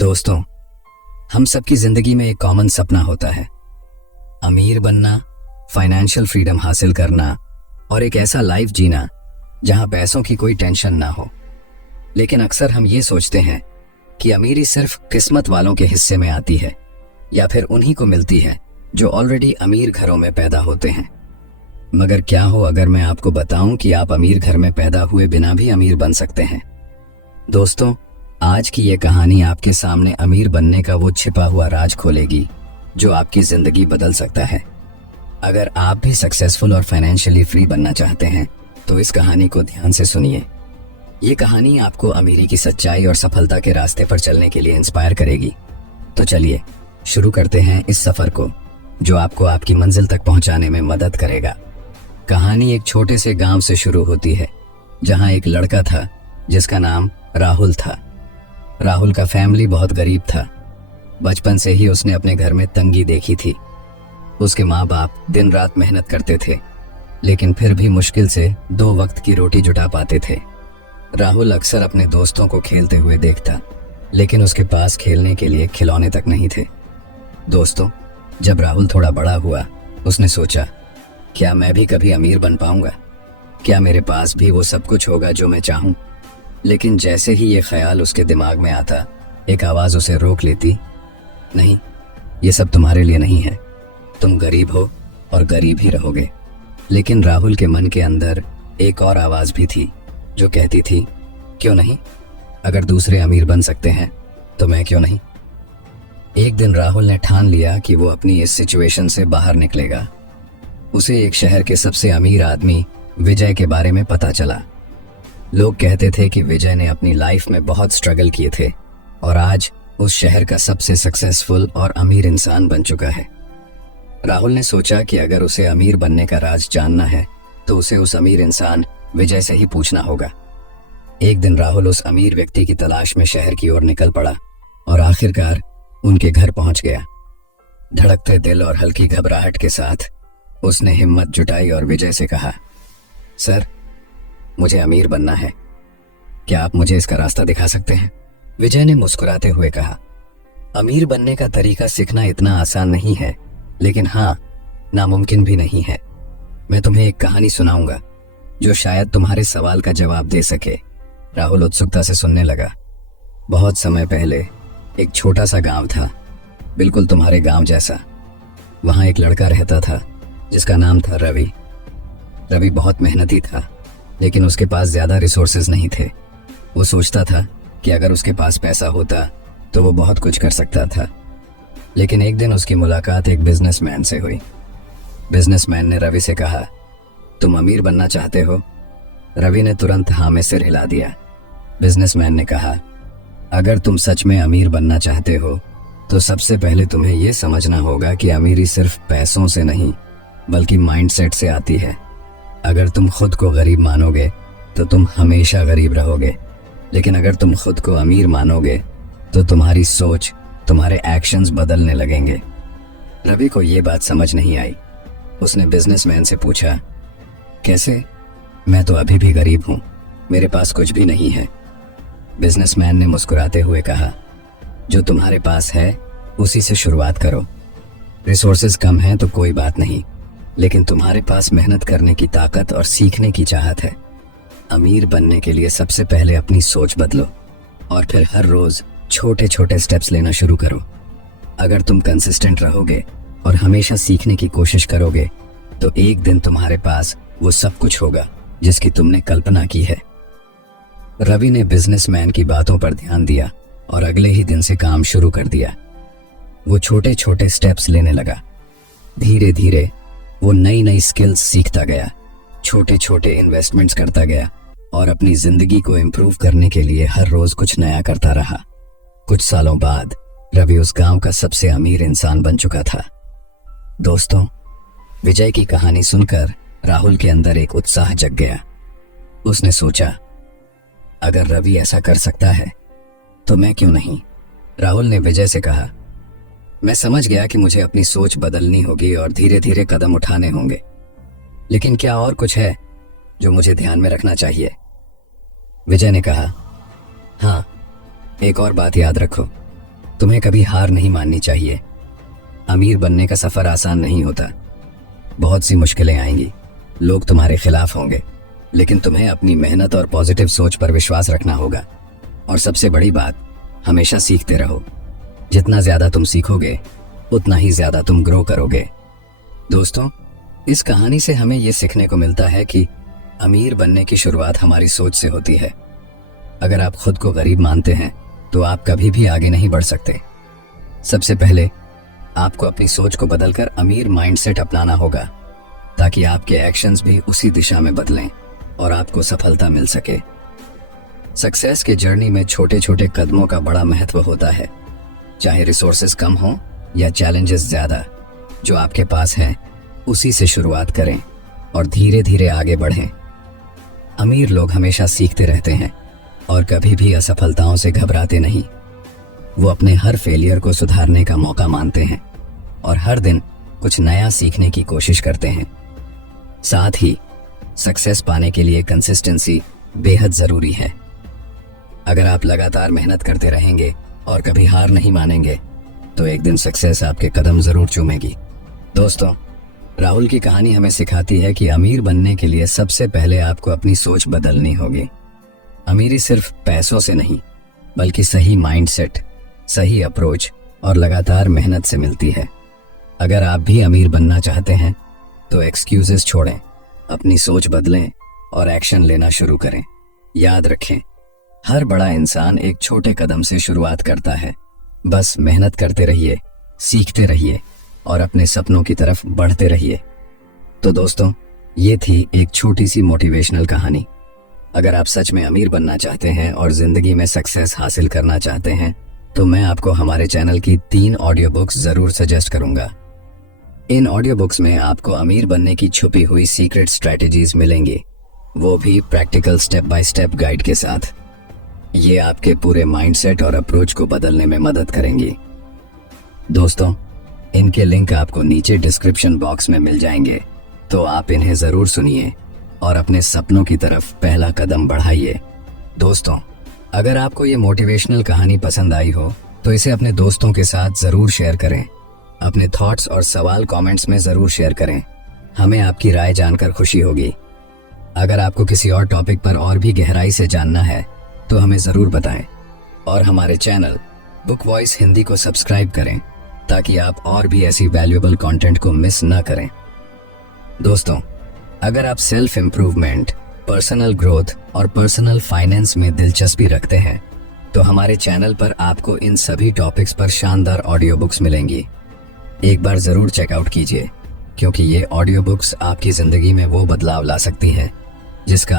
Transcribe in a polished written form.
दोस्तों, हम सबकी जिंदगी में एक कॉमन सपना होता है, अमीर बनना, फाइनेंशियल फ्रीडम हासिल करना और एक ऐसा लाइफ जीना जहां पैसों की कोई टेंशन ना हो। लेकिन अक्सर हम ये सोचते हैं कि अमीरी सिर्फ किस्मत वालों के हिस्से में आती है या फिर उन्हीं को मिलती है जो ऑलरेडी अमीर घरों में पैदा होते हैं। मगर क्या हो अगर मैं आपको बताऊं कि आप अमीर घर में पैदा हुए बिना भी अमीर बन सकते हैं। दोस्तों, आज की ये कहानी आपके सामने अमीर बनने का वो छिपा हुआ राज खोलेगी जो आपकी जिंदगी बदल सकता है। अगर आप भी सक्सेसफुल और फाइनेंशियली फ्री बनना चाहते हैं तो इस कहानी को ध्यान से सुनिए। ये कहानी आपको अमीरी की सच्चाई और सफलता के रास्ते पर चलने के लिए इंस्पायर करेगी। तो चलिए शुरू करते हैं इस सफर को जो आपको आपकी मंजिल तक पहुंचाने में मदद करेगा। कहानी एक छोटे से गांव से शुरू होती है जहां एक लड़का था जिसका नाम राहुल था। राहुल का फैमिली बहुत गरीब था। बचपन से ही उसने अपने घर में तंगी देखी थी। उसके माँ बाप दिन रात मेहनत करते थे लेकिन फिर भी मुश्किल से 2 वक्त की रोटी जुटा पाते थे। राहुल अक्सर अपने दोस्तों को खेलते हुए देखता लेकिन उसके पास खेलने के लिए खिलौने तक नहीं थे। दोस्तों, जब राहुल थोड़ा बड़ा हुआ उसने सोचा, क्या मैं भी कभी अमीर बन पाऊंगा? क्या मेरे पास भी वो सब कुछ होगा जो मैं चाहूं? लेकिन जैसे ही ये ख्याल उसके दिमाग में आता, एक आवाज उसे रोक लेती। नहीं, ये सब तुम्हारे लिए नहीं है। तुम गरीब हो और गरीब ही रहोगे। लेकिन राहुल के मन के अंदर एक और आवाज भी थी जो कहती थी, क्यों नहीं? अगर दूसरे अमीर बन सकते हैं तो मैं क्यों नहीं? एक दिन राहुल ने ठान लिया कि वो अपनी इस सिचुएशन से बाहर निकलेगा। उसे एक शहर के सबसे अमीर आदमी विजय के बारे में पता चला। लोग कहते थे कि विजय ने अपनी लाइफ में बहुत स्ट्रगल किए थे और आज उस शहर का सबसे सक्सेसफुल और अमीर इंसान बन चुका है। राहुल ने सोचा कि अगर उसे अमीर बनने का राज जानना है तो उसे उस अमीर इंसान विजय से ही पूछना होगा। एक दिन राहुल उस अमीर व्यक्ति की तलाश में शहर की ओर निकल पड़ा और आखिरकार उनके घर पहुंच गया। धड़कते दिल और हल्की घबराहट के साथ उसने हिम्मत जुटाई और विजय से कहा, सर, मुझे अमीर बनना है। क्या आप मुझे इसका रास्ता दिखा सकते हैं? विजय ने मुस्कुराते हुए कहा, अमीर बनने का तरीका सीखना इतना आसान नहीं है, लेकिन हाँ, नामुमकिन भी नहीं है। मैं तुम्हें एक कहानी सुनाऊंगा जो शायद तुम्हारे सवाल का जवाब दे सके। राहुल उत्सुकता से सुनने लगा। बहुत समय पहले एक छोटा सा गांव था, बिल्कुल तुम्हारे गांव जैसा। वहां एक लड़का रहता था जिसका नाम था रवि। रवि बहुत मेहनती था लेकिन उसके पास ज्यादा रिसोर्सेज नहीं थे। वो सोचता था कि अगर उसके पास पैसा होता तो वो बहुत कुछ कर सकता था। लेकिन एक दिन उसकी मुलाकात एक बिजनेसमैन से हुई। बिजनेसमैन ने रवि से कहा, तुम अमीर बनना चाहते हो? रवि ने तुरंत हाँ में सिर हिला दिया। बिजनेसमैन ने कहा, अगर तुम सच में अमीर बनना चाहते हो तो सबसे पहले तुम्हें यह समझना होगा कि अमीरी सिर्फ पैसों से नहीं बल्कि माइंडसेट से आती है। अगर तुम खुद को गरीब मानोगे तो तुम हमेशा गरीब रहोगे, लेकिन अगर तुम खुद को अमीर मानोगे तो तुम्हारी सोच, तुम्हारे एक्शंस बदलने लगेंगे। रवि को ये बात समझ नहीं आई। उसने बिजनेसमैन से पूछा, कैसे? मैं तो अभी भी गरीब हूँ, मेरे पास कुछ भी नहीं है। बिजनेसमैन ने मुस्कुराते हुए कहा, जो तुम्हारे पास है उसी से शुरुआत करो। रिसोर्सेज कम हैं तो कोई बात नहीं, लेकिन तुम्हारे पास मेहनत करने की ताकत और सीखने की चाहत है। अमीर बनने के लिए सबसे पहले अपनी सोच बदलो और फिर हर रोज छोटे छोटे स्टेप्स लेना शुरू करो। अगर तुम कंसिस्टेंट रहोगे और हमेशा सीखने की कोशिश करोगे तो एक दिन तुम्हारे पास वो सब कुछ होगा जिसकी तुमने कल्पना की है। रवि ने बिजनेसमैन की बातों पर ध्यान दिया और अगले ही दिन से काम शुरू कर दिया। वो छोटे छोटे स्टेप्स लेने लगा। धीरे धीरे वो नई नई स्किल्स सीखता गया, छोटे छोटे इन्वेस्टमेंट्स करता गया और अपनी जिंदगी को इम्प्रूव करने के लिए हर रोज कुछ नया करता रहा। कुछ सालों बाद रवि उस गांव का सबसे अमीर इंसान बन चुका था। दोस्तों, विजय की कहानी सुनकर राहुल के अंदर एक उत्साह जग गया। उसने सोचा, अगर रवि ऐसा कर सकता है तो मैं क्यों नहीं? राहुल ने विजय से कहा, मैं समझ गया कि मुझे अपनी सोच बदलनी होगी और धीरे धीरे कदम उठाने होंगे, लेकिन क्या और कुछ है जो मुझे ध्यान में रखना चाहिए? विजय ने कहा, हाँ, एक और बात याद रखो, तुम्हें कभी हार नहीं माननी चाहिए। अमीर बनने का सफर आसान नहीं होता। बहुत सी मुश्किलें आएंगी, लोग तुम्हारे खिलाफ होंगे, लेकिन तुम्हें अपनी मेहनत और पॉजिटिव सोच पर विश्वास रखना होगा। और सबसे बड़ी बात, हमेशा सीखते रहो। जितना ज्यादा तुम सीखोगे उतना ही ज्यादा तुम ग्रो करोगे। दोस्तों, इस कहानी से हमें यह सीखने को मिलता है कि अमीर बनने की शुरुआत हमारी सोच से होती है। अगर आप खुद को गरीब मानते हैं तो आप कभी भी आगे नहीं बढ़ सकते। सबसे पहले आपको अपनी सोच को बदलकर अमीर माइंडसेट अपनाना होगा, ताकि आपके एक्शंस भी उसी दिशा में बदलें और आपको सफलता मिल सके। सक्सेस के जर्नी में छोटे छोटे कदमों का बड़ा महत्व होता है। चाहे रिसोर्सेज कम हो या चैलेंजेस ज्यादा, जो आपके पास है उसी से शुरुआत करें और धीरे धीरे आगे बढ़ें। अमीर लोग हमेशा सीखते रहते हैं और कभी भी असफलताओं से घबराते नहीं। वो अपने हर फेलियर को सुधारने का मौका मानते हैं और हर दिन कुछ नया सीखने की कोशिश करते हैं। साथ ही सक्सेस पाने के लिए कंसिस्टेंसी बेहद जरूरी है। अगर आप लगातार मेहनत करते रहेंगे और कभी हार नहीं मानेंगे तो एक दिन सक्सेस आपके कदम जरूर चूमेगी। दोस्तों, राहुल की कहानी हमें सिखाती है कि अमीर बनने के लिए सबसे पहले आपको अपनी सोच बदलनी होगी। अमीरी सिर्फ पैसों से नहीं, बल्कि सही माइंडसेट, सही अप्रोच और लगातार मेहनत से मिलती है। अगर आप भी अमीर बनना चाहते हैं तो एक्सक्यूजेस छोड़ें, अपनी सोच बदलें और एक्शन लेना शुरू करें। याद रखें, हर बड़ा इंसान एक छोटे कदम से शुरुआत करता है। बस मेहनत करते रहिए, सीखते रहिए और अपने सपनों की तरफ बढ़ते रहिए। तो दोस्तों, ये थी एक छोटी सी मोटिवेशनल कहानी। अगर आप सच में अमीर बनना चाहते हैं और जिंदगी में सक्सेस हासिल करना चाहते हैं तो मैं आपको हमारे चैनल की 3 ऑडियो बुक्स जरूर सजेस्ट करूंगा। इन ऑडियो बुक्स में आपको अमीर बनने की छुपी हुई सीक्रेट स्ट्रैटेजीज मिलेंगी, वो भी practical step by step guide के साथ। ये आपके पूरे माइंडसेट और अप्रोच को बदलने में मदद करेंगी। दोस्तों, इनके लिंक आपको नीचे डिस्क्रिप्शन बॉक्स में मिल जाएंगे, तो आप इन्हें जरूर सुनिए और अपने सपनों की तरफ पहला कदम बढ़ाइए। दोस्तों, अगर आपको ये मोटिवेशनल कहानी पसंद आई हो तो इसे अपने दोस्तों के साथ जरूर शेयर करें। अपने थॉट्स और सवाल कमेंट्स में जरूर शेयर करें, हमें आपकी राय जानकर खुशी होगी। अगर आपको किसी और टॉपिक पर और भी गहराई से जानना है तो हमें जरूर बताएं और हमारे चैनल बुक वॉइस हिंदी को सब्सक्राइब करें, ताकि आप और भी ऐसी वैल्यूएबल कंटेंट को मिस ना करें। दोस्तों, अगर आप सेल्फ इम्प्रूवमेंट, पर्सनल ग्रोथ और पर्सनल फाइनेंस में दिलचस्पी रखते हैं तो हमारे चैनल पर आपको इन सभी टॉपिक्स पर शानदार ऑडियो बुक्स मिलेंगी। एक बार जरूर चेकआउट कीजिए, क्योंकि ये ऑडियो बुक्स आपकी जिंदगी में वो बदलाव ला सकती है जिसका